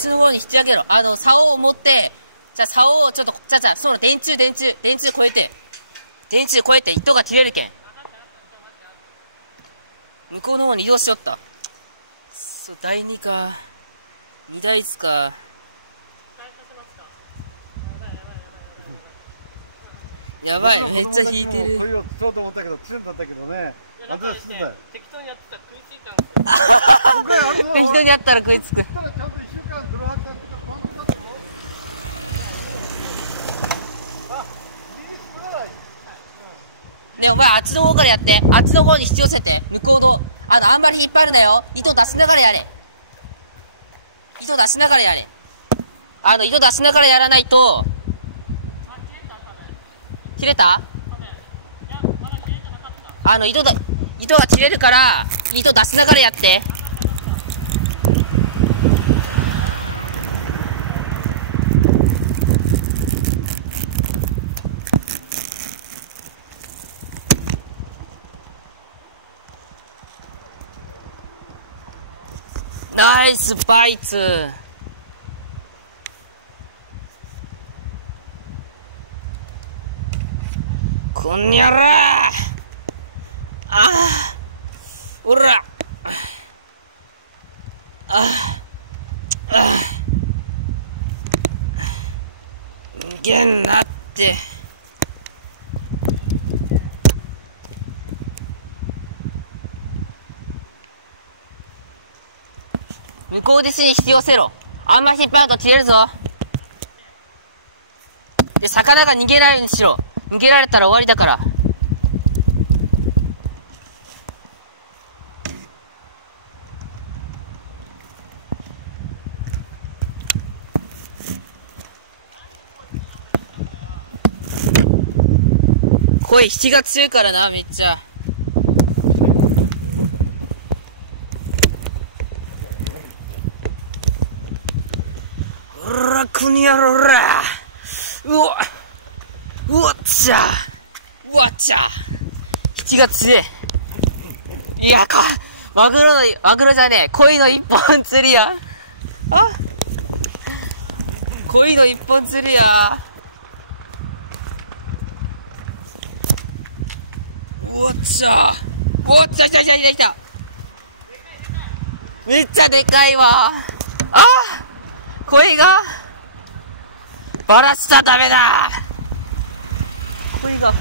ちの方に引き上げろ。竿を持って、じゃあ竿をちょっと、そうだ、電柱越えて、糸が切れるけん。向こうの方に移動しよった。そう、第2か。2台ずつか。やばい、めっちゃ引いてる。釣ろうと思ったけど、釣れんかったけどね。適当にやってたら食いついたんですよ。適当にやったら食いつく。ねえ、お前あっちの方からやって。あっちの方に引き寄せて。向こうの。あんまり引っ張るなよ。糸出しながらやれ。糸出しながらやれ。糸出しながらやらないと。切れた？糸が切れるから、糸出しながらやって。ナイスバイツ。こんにゃらおら逃げんなって。向こう岸に引き寄せろ。あんま引っ張ると切れるぞ。で、魚が逃げないようにしろ。逃げられたら終わりだから。声引きが強いからな、めっちゃ。おら、こにやろら。うわっちゃ引きが強い。いや、マグロじゃねえ、鯉の一本釣りや。鯉の一本釣りや。来た。めっちゃでかいわ。鯉がバラしたらダメだ。鯉が